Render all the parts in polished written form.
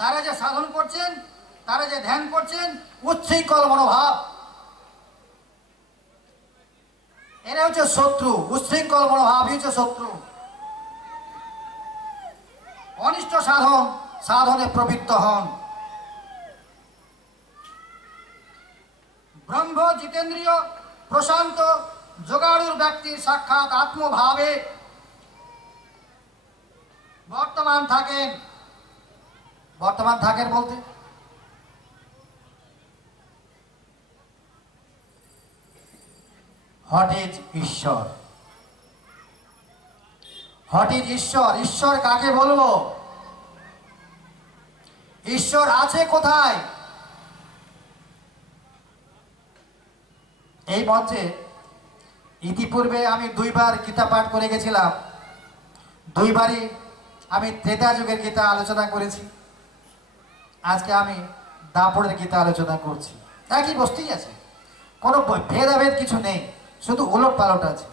তারা যে সাধন করছেন, তারা যে ধ্যান করছেন, উচ্ছৃঙ্খল মনোভাব, এরা হচ্ছে শত্রু। উচ্ছৃঙ্খল মনোভাবই হচ্ছে শত্রু। অনিষ্ট সাধনে প্রবৃত্ত হন। ব্রহ্ম জিতেন্দ্রিয় প্রশান্ত যোগাড়ুর ব্যক্তির সাক্ষাৎ আত্মভাবে বর্তমান থাকেন। বর্তমান থাকেন বলতে হোয়াট ইজ ঈশ্বর? হোয়াট ইজ ঈশ্বর? ঈশ্বর কাকে বলবো? ঈশ্বর আছে কোথায়? এই মঞ্চে ইতিপূর্বে আমি 2 বার গীতা পাঠ করে গেছিলাম। 2 বারই আমি ত্রেতা যুগের গীতা আলোচনা করেছি। আজকে আমি দাপড়ের গীতা আলোচনা করছি। একই বস্তুই আছে, কোনো ভেদাভেদ কিছু নেই, শুধু উলট পালট আছে।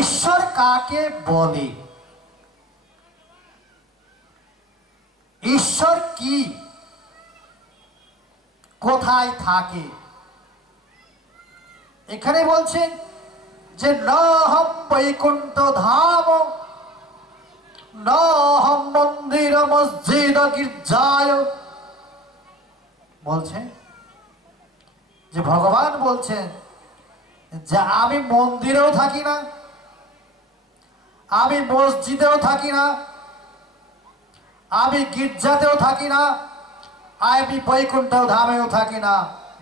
ঈশ্বর কাকে বলে? ঈশ্বর কি? কোথায় থাকে? এখানে বলছেন যে নহম বৈকুণ্ঠ ধাম নহম মন্দির মসজিদ গির্জায়। বলছেন যে ভগবান বলছেন যে আমি মন্দিরেও থাকি না, আমি মসজিদেও থাকি না, আমি গির্জাতেও থাকি না, আমি বৈকুণ্ঠ ধামেও থাকি না।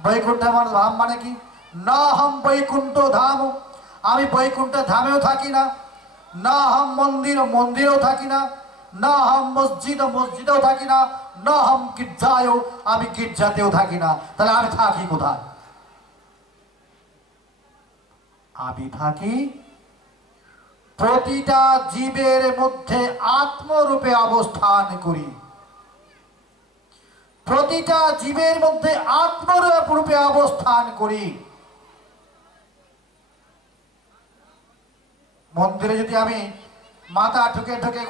বৈকুণ্ঠ ধাম মানে কি? না হম বৈকুণ্ঠ ধাম, আমি বৈকুণ্ঠ ধামেও থাকি না, না হম মন্দিরেও থাকি না, না হম মসজিদেও থাকি না, না হম গির্জায়ও, আমি গির্জাতেও থাকি না। তাহলে আমি থাকি কোথায়? আমি থাকি প্রতিটা জীবের মধ্যে আত্মরূপে অবস্থান করি। প্রতিটা জীবের মধ্যে আত্মরূপে অবস্থান করি। মন্দিরে যদি আমি মাথা ঠুকে ঠুকে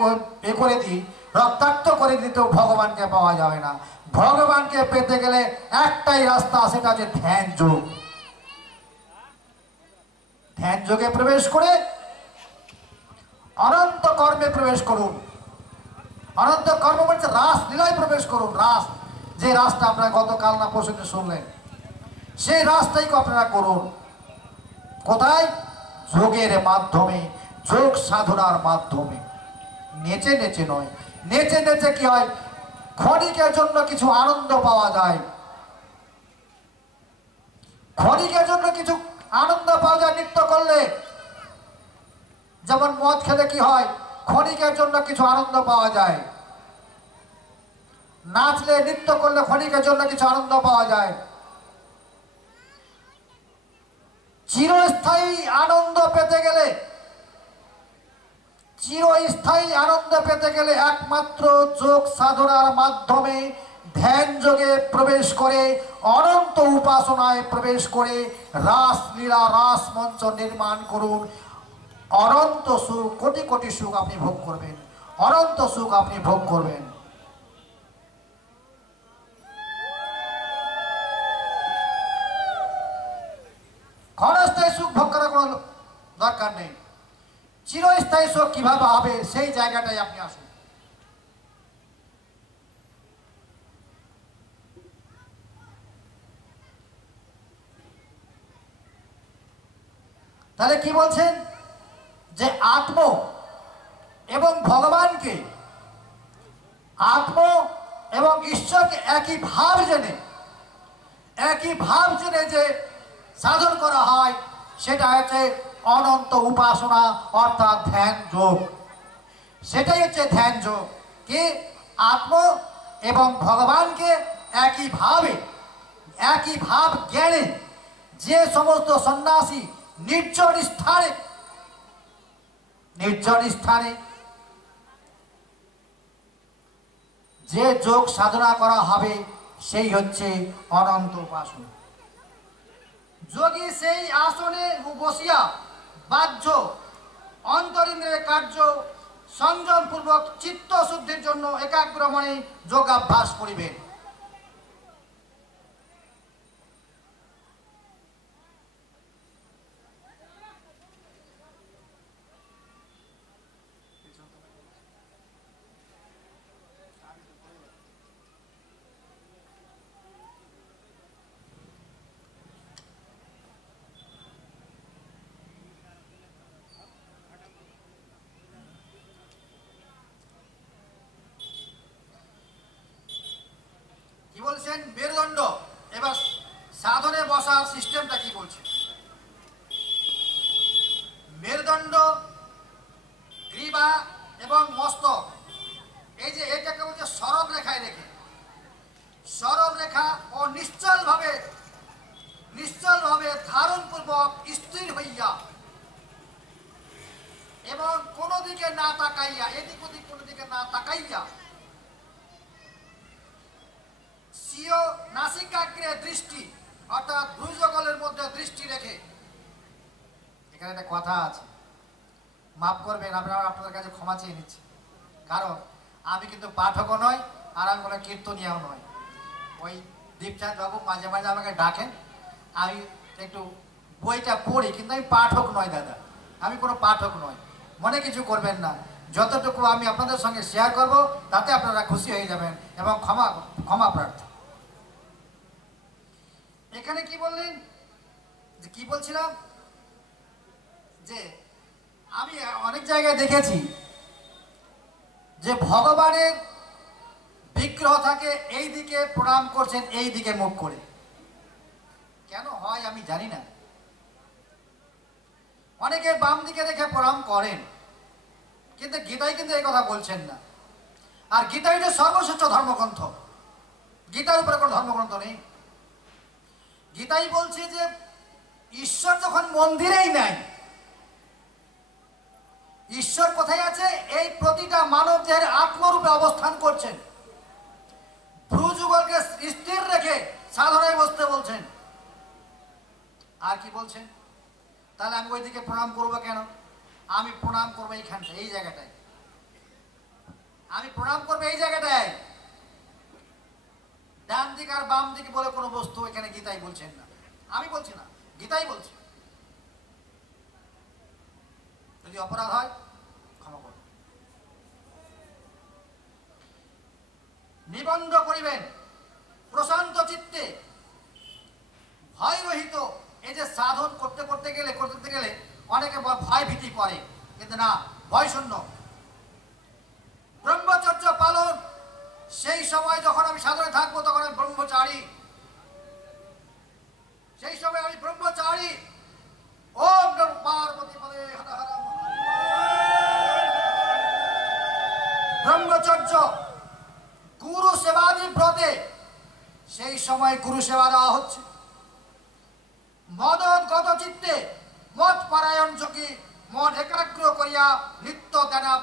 এ করে দিই, রক্তাক্ত করে দিতেও ভগবানকে পাওয়া যাবে না। ভগবানকে পেতে গেলে একটাই রাস্তা, সেটা হচ্ছে ধ্যান যোগ। ধ্যান যোগে প্রবেশ করে অনন্ত কর্মে প্রবেশ করুন। অনন্ত কর্ম বলছে রাস লীলায় প্রবেশ করুন। রাস, যে রাসটা আপনারা গতকাল না পরশুদিন শুনলেন, সেই রাসটাই আপনারা করুন। কোথায়? যোগের মাধ্যমে, যোগ সাধনার মাধ্যমে। নেচে নেচে নয়। নেচে নেচে কি হয়? ক্ষণিকের জন্য কিছু আনন্দ পাওয়া যায়। ক্ষণিকের জন্য কিছু আনন্দ পাওয়া যায় নৃত্য করলে। যেমন মদ খেলে কি হয়? ক্ষণিকের জন্য কিছু আনন্দ পাওয়া যায়। নাচলে, নৃত্য করলে ক্ষণিকের জন্য কিছু আনন্দ পাওয়া যায়। চিরস্থায়ী আনন্দ পেতে গেলে, চিরস্থায়ী আনন্দ পেতে গেলে একমাত্র যোগ সাধনার মাধ্যমে, ধ্যান যোগে প্রবেশ করে, অনন্ত উপাসনায় প্রবেশ করে রাস লীলা, রাস মঞ্চ নির্মাণ করুন। অনন্ত সুখ, কোটি কোটি সুখ আপনি ভোগ করবেন। অনন্ত সুখ আপনি ভোগ করবেন। ক্ষণস্থায়ী সুখ ভোগ করার কোনো দরকার নেই। চিরস্থায়ী সুখ কিভাবে হবে, সেই জায়গাটাই আপনি আসুন। তাহলে কি বলছেন? যে আত্ম এবং ভগবানকে, আত্ম এবং ঈশ্বরকে একই ভাব জেনে যে সাধন করা হয়, সেটা হচ্ছে অনন্ত উপাসনা, অর্থাৎ ধ্যান যোগ। সেটাই হচ্ছে ধ্যান যোগ। কি? আত্ম এবং ভগবানকে একই ভাব জ্ঞানে যে সমস্ত সন্ন্যাসী নির্জন স্থানে যে যোগ সাধনা করা হবে, সেই হচ্ছে অনন্ত উপাসনা। যোগী সেই আসনে বসিয়া বাহ্য অন্তরিন্দ্রের কার্য সংযমপূর্বক চিত্ত শুদ্ধির জন্য একাগ্র মনে যোগাভ্যাস করিবেন। কি বলছেন মেরুদণ্ড? এবার সাধনে বসার সিস্টেমটা কি বলছে? মেরুদণ্ড, গ্রীবা এবং মস্তক, এই যে এটাকে বলছে সরল রেখায় রেখে, সরল রেখা ও নিশ্চলভাবে ধারণপূর্বক স্থির হইয়া এবং কোনো দিকে না তাকাইয়া, এদিক ওদিক কোনো দিকে না তাকাইয়া স্বীয় নাসিকাগ্রে দৃষ্টি অর্থাৎ ভ্রুযুগলের মধ্যে দৃষ্টি রেখে। এখানে একটা কথা আছে, মাফ করবেন, আপনারা আপনাদের কাছে ক্ষমা চেয়ে নিচ্ছি, কারণ আমি কিন্তু পাঠকও নয় আর আমি কোনো কীর্তনিয়াও নয়। ওই দীপচাঁদ বাবু মাঝে মাঝে আমাকে ডাকেন, আমি একটু বইটা পড়ি, কিন্তু আমি পাঠক নয় দাদা, আমি কোনো পাঠক নয়, মনে কিছু করবেন না। যতটুকু আমি আপনাদের সঙ্গে শেয়ার করব তাতে আপনারা খুশি হয়ে যাবেন এবং ক্ষমা প্রার্থী। এখানে কি বললেন, যে কি বলছিলাম, যে আমি অনেক জায়গায় দেখেছি যে ভগবানের বিগ্রহ থাকে এই দিকে প্রণাম করছেন, এই দিকে মুখ করে। কেন হয় আমি জানি না। অনেকে বাম দিকে রেখে প্রণাম করেন, কিন্তু গীতায় কিন্তু এই কথা বলছেন না। আর গীতাই যে সর্বশ্রেষ্ঠ ধর্মগ্রন্থ, গীতার উপরে কোনো ধর্মগ্রন্থ নেই। গীতাই বলছে যে ঈশ্বর যখন মন্দিরেই নাই, ঈশ্বর কোথায় আছে? এই প্রতিটা মানব দেহের আত্মরূপে অবস্থান করছেন। ভ্রুযুগলকে স্থির রেখে সাধনায় বসতে বলছেন। আর কি বলছেন? তাহলে আমি ওইদিকে প্রণাম করবো কেন? আমি প্রণাম করবো এইখানটা, এই জায়গাটায় আমি প্রণাম করবো, এই জায়গাটায়। ডান দিক আর বাম দিকে বলে কোনো বস্তু এখানে গীতাই বলছেন না, আমি বলছি না, গীতাই বলছে। যদি অপরাধ হয় ক্ষমা করুন। নিবন্ধ করিবেন প্রশান্ত চিত্তে, ভয় রহিত। এই যে সাধন করতে গেলে অনেকে ভয় ভীতি করে, কিন্তু না, ভয় শূন্য। ব্রহ্মচর্য পালন, সেই সময় যখন আমি সাধনে থাকবো তখন আমি ব্রহ্মচারী, সেই সময় আমি ব্রহ্মচারী। ওম নমঃ পার্বতী পদে হর হর ব্রহ্মচর্য, গুরু সেবাদি ব্রতে, সেই সময় গুরু সেবা দেওয়া হচ্ছে। মদগত চিত্তে, মদ পারায়ণ যোগী মন একাগ্র করিয়া নিত্য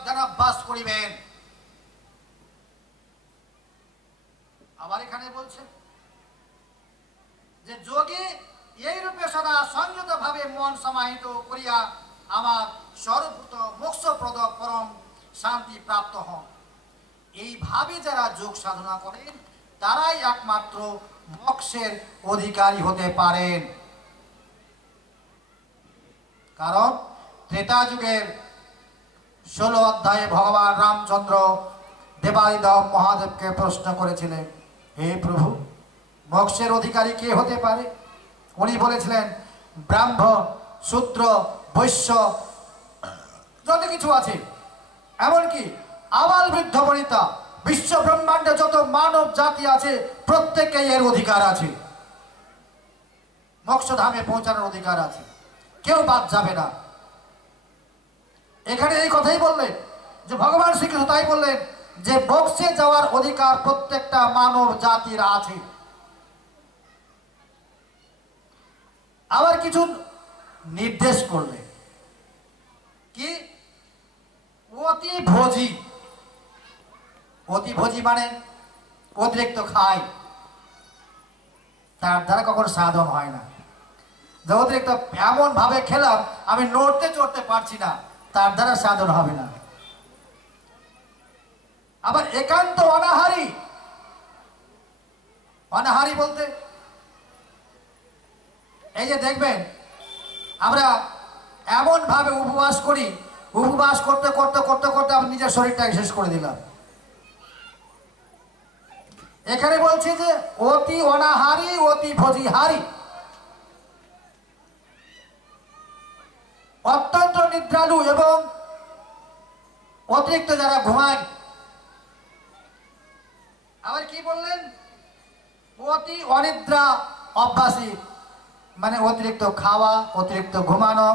ধ্যানাভ্যাস করিবেন। আবার এখানে বলছে যে যোগী এই রূপে সদা সংযত ভাবে মন সমাহিত করিয়া আমার স্বরূপত মোক্ষপ্রদ পরম শান্তি প্রাপ্ত হন। এইভাবে যারা যোগ সাধনা করেন তারাই একমাত্র মোক্ষের অধিকারী হতে পারেন। কারণ ত্রেতা যুগের 16 অধ্যায়ে ভগবান রামচন্দ্র দেবাদিদেব মহাদেবকে প্রশ্ন করেছিলেন, হে প্রভু, মোক্ষের অধিকারী কে হতে পারে? উনি বলেছিলেন, ব্রাহ্মণ, শূদ্র, বৈশ্য, যত কিছু আছে, এমনকি আবাল বৃদ্ধ বনিতা, বিশ্ব ব্রহ্মাণ্ডে যত মানব জাতি আছে প্রত্যেকেই এর অধিকার আছে, মোক্ষধামে পৌঁছানোর অধিকার আছে, কেউ বাদ যাবে না। এখানে এই কথাই বললেন যে ভগবান শ্রীকৃষ্ণ তাই বললেন যে মোক্ষে যাওয়ার অধিকার প্রত্যেকটা মানব জাতির আছে। আবার কিছু নির্দেশ করলেন, কি? অতি ভোজী। অতি ভোজী মানে অতিরিক্ত খায়, তার দ্বারা কখনো সাধন হয় না। যে অতিরিক্ত এমন ভাবে খেলাম আমি নড়তে চড়তে পারছি না, তার দ্বারা সাধন হবে না। আবার একান্ত অনাহারী। অনাহারী বলতে এই যে দেখবেন আমরা এমন ভাবে উপবাস করি, উপবাস করতে করতে করতে করতে আমি নিজের শরীরটাকে শেষ করে দিলাম। এখানে বলছি যে অতি অনাহারী অতি ভোজিহারী, অত্যন্ত নিদ্রালু এবং অতিরিক্ত যারা ঘুমায়। আবার কি বললেন? অতি অনিদ্রা অভ্যাসী, মানে অতিরিক্ত খাওয়া, অতিরিক্ত ঘুমানো।